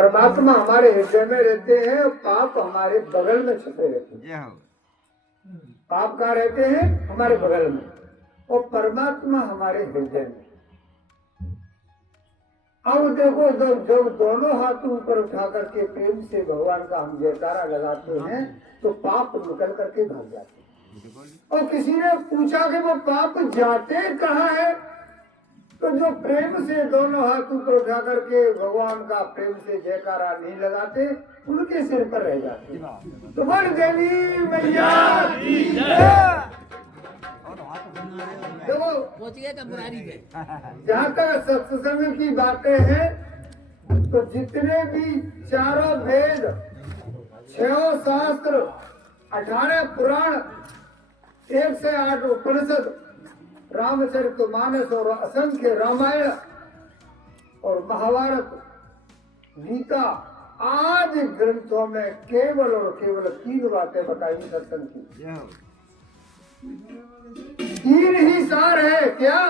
परमात्मा हमारे हृदय में रहते हैं और पाप हमारे बगल में छुपे रहते हैं। पाप कहाँ रहते हैं? हमारे बगल में, और परमात्मा हमारे हृदय में। अब देखो, जब दोनों हाथ ऊपर उठा करके प्रेम से भगवान का हम जयकारा लगाते हैं तो पाप निकल करके भाग जाते हैं। और किसी ने पूछा कि वो पाप जाते कहाँ है? तो जो प्रेम से दोनों हाथ ऊपर उठा करके भगवान का प्रेम से जयकारा नहीं लगाते, उनके सिर पर रह जाते। तो बोल देवी मैया की जय। जहाँ तक सत्संग की बातें हैं, तो जितने भी चारों वेद, 6 शास्त्र, 18 पुराण, 1 से 8 उपनिषद, रामचरितमानस और असंख्य रामायण और महाभारत, गीता आदि ग्रंथों में केवल और केवल 3 बातें बताई सत्संग की। 3 ही सार है। क्या?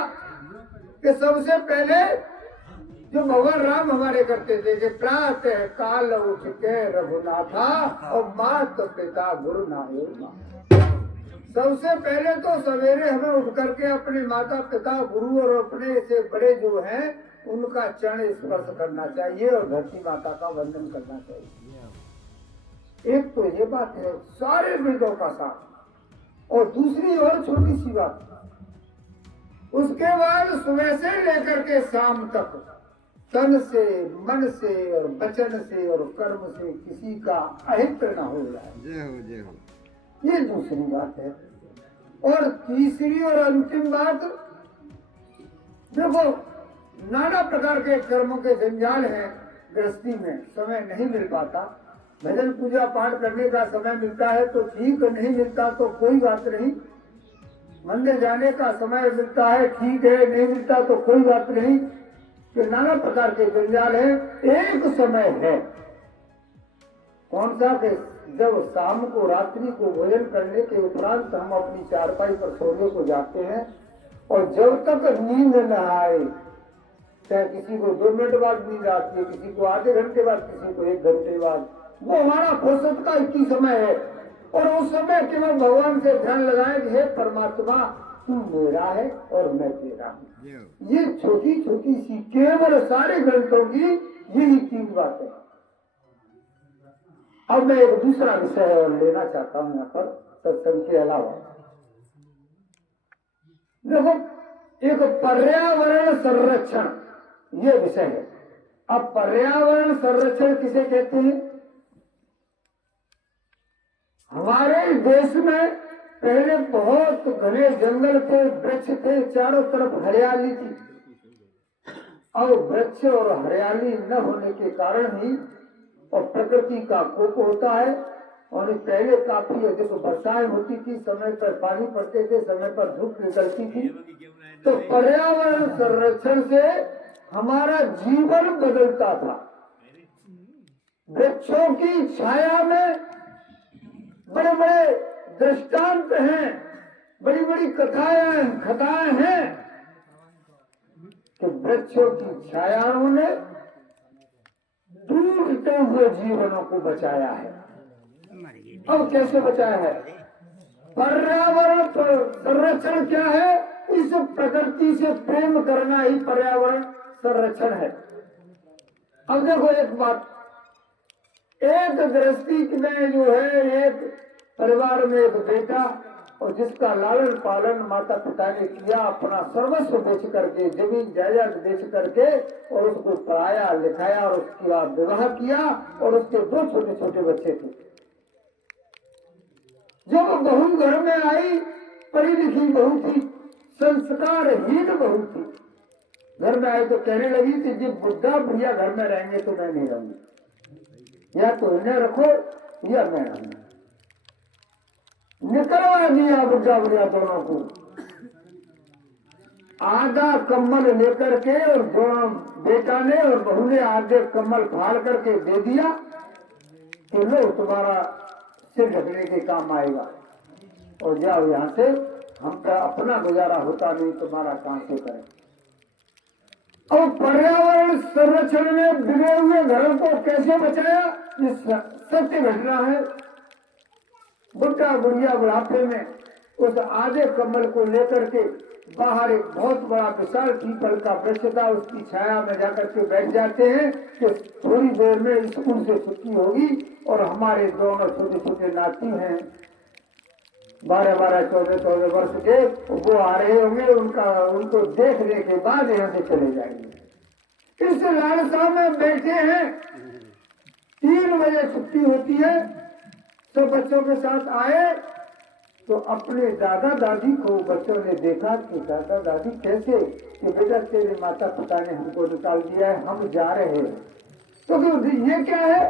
कि सबसे पहले जो भगवान राम हमारे करते थे कि प्रातः काल उठ के रघुनाथा और माता पिता गुरु नाहि। सबसे पहले तो सवेरे हमें उठ करके अपने माता पिता गुरु और अपने से बड़े जो हैं उनका चरण स्पर्श करना चाहिए और धरती माता का वंदन करना चाहिए। एक तो ये बात है सारे वेदों का साथ। और दूसरी और छोटी सी बात, उसके बाद सुबह से लेकर के शाम तक तन से, मन से और वचन से और कर्म से किसी का अहित न हो जाए। जय हो, जय हो। ये दूसरी बात है। और तीसरी और अंतिम बात, देखो नाना प्रकार के कर्मों के जंजाल हैं, गृहस्थी में समय नहीं मिल पाता। भजन पूजा पाठ करने का समय मिलता है तो ठीक, नहीं मिलता तो कोई बात नहीं। मंदिर जाने का समय मिलता है ठीक है, नहीं मिलता तो कोई बात नहीं। कि नाना प्रकार के जंजाल है। एक समय है, कौन सा? कि जब शाम को, रात्रि को भोजन करने के उपरांत हम अपनी चारपाई पर सोने को जाते हैं और जब तक नींद न आए, चाहे किसी को 2 मिनट बाद नींद आती है, किसी को आधे घंटे बाद, किसी को 1 घंटे बाद, वो हमारा फुर्सत का एक ही समय है। और उस समय केवल भगवान से ध्यान लगाएं कि हे परमात्मा तू मेरा है और मैं तेरा हूँ। ये छोटी छोटी सी केवल सारे ग्रंथों की यही 3 बातें। अब मैं एक दूसरा विषय और लेना चाहता हूँ यहाँ पर सत्संग के अलावा। देखो, एक पर्यावरण संरक्षण ये विषय है। अब पर्यावरण संरक्षण किसे कहते हैं? हमारे देश में पहले बहुत घने जंगल थे, वृक्ष थे, चारों तरफ हरियाली थी। और वृक्ष और हरियाली न होने के कारण ही, और प्रकृति का कोप होता है, और पहले काफी अधिक वर्षाएं होती थी, समय पर पानी पड़ते थे, समय पर धूप निकलती थी। तो पर्यावरण संरक्षण से हमारा जीवन बदलता था। वृक्षों की छाया में बड़े बड़े दृष्टांत हैं, बड़ी बड़ी कथाएं हैं कि वृक्षों की छायाओं ने टूटते हुए जीवनों को बचाया है। अब कैसे बचाया है? पर्यावरण संरक्षण क्या है? इस प्रकृति से प्रेम करना ही पर्यावरण संरक्षण है। अब देखो एक बात, एक गृहस्थी में जो है, एक परिवार में एक बेटा, और जिसका लालन पालन माता पिता ने किया, अपना सर्वस्व बेच करके, जमीन जायदाद बेच करके, और उसको पढ़ाया लिखाया और उसके बाद विवाह किया, और उसके 2 छोटे छोटे बच्चे थे। जब बहू घर में आई, पढ़ी लिखी बहू थी, संस्कारहीन बहू थी, घर में आई तो कहने लगी कि जब बुढ़ा भैया घर में रहेंगे तो मैं नहीं रहूंगी, या तो इन्हें रखो या मैं रहूंगा। निकलवा दिया बुढ़ा भैया दोनों को। आधा कम्बल लेकर के, और दोनों बेटा ने और बहू ने आधे कम्बल फाड़ करके दे दिया कि लो तुम्हारा सिर ढकने के काम आएगा, और जाओ यहाँ से, हम का अपना गुजारा होता नहीं, तुम्हारा कहां से करें। और पर्यावरण संरक्षण में बिगड़े हुए घरों को कैसे बचाया, ये सत्य घटना है। बुढ़ा बुढ़िया बुढ़ापे में उस आधे कमल को लेकर के बाहर एक बहुत बड़ा विशाल पीपल का वृक्ष था, उसकी छाया में जाकर के बैठ जाते हैं कि थोड़ी देर में स्कूल से छुट्टी होगी और हमारे दोनों छोटे छोटे नाती हैं 12-12, 14-14 वर्ष के, वो आ रहे होंगे, उनको देखने के बाद यहाँ से चले जाएंगे। इस लालसा में बैठे हैं। 3 बजे छुट्टी होती है, तो बच्चों के साथ आए तो अपने दादा दादी को बच्चों ने देखा कि दादा दादी कैसे, कि बेटा तेरे माता पिता ने हमको निकाल दिया है, हम जा रहे हैं। तो ये क्या है,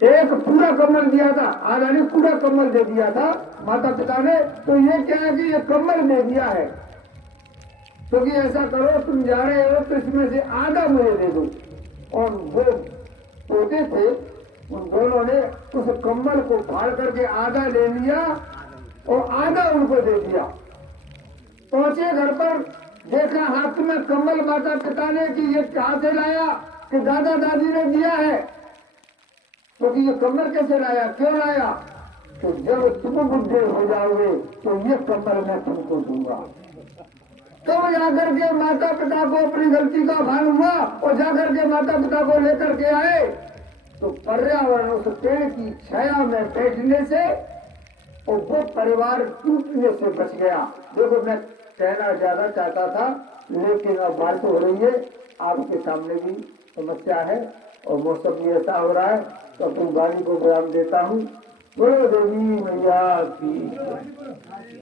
एक पूरा कम्बल दिया था, आधा ने पूरा कम्बल दे दिया था माता पिता ने, तो ये क्या है कि ये कम्बल दे दिया है, तो कि ऐसा करो तुम जा रहे हो तो इसमें से आधा मुझे दे दो। और वो पोते थे, उन दोनों ने उस कम्बल को फाड़ करके आधा ले लिया और आधा उनको दे दिया। पहुंचे घर पर, देखा हाथ में कम्बल माता पिता ने कि ये कहां से लाया, कि दादा दादी ने दिया है। तो कि ये कम्बल कैसे लाया, क्यों लाया, तो जब तुम बुढ़े हो जाओगे तो ये कम्बल मैं तुमको दूंगा। तब जाकर के माता पिता को अपनी गलती का भान हुआ और जाकर के माता पिता को लेकर के आए, तो पर्यावरण उस पेड़ की छाया में बैठने से और वो परिवार टूटने से बच गया। देखो मैं कहना ज्यादा चाहता था, लेकिन अब बात हो रही है, आपके सामने भी समस्या है और मौसम भी ऐसा हो रहा है, तो अपनी वाणी को विराम देता हूँ। बोलो देवी मैया की।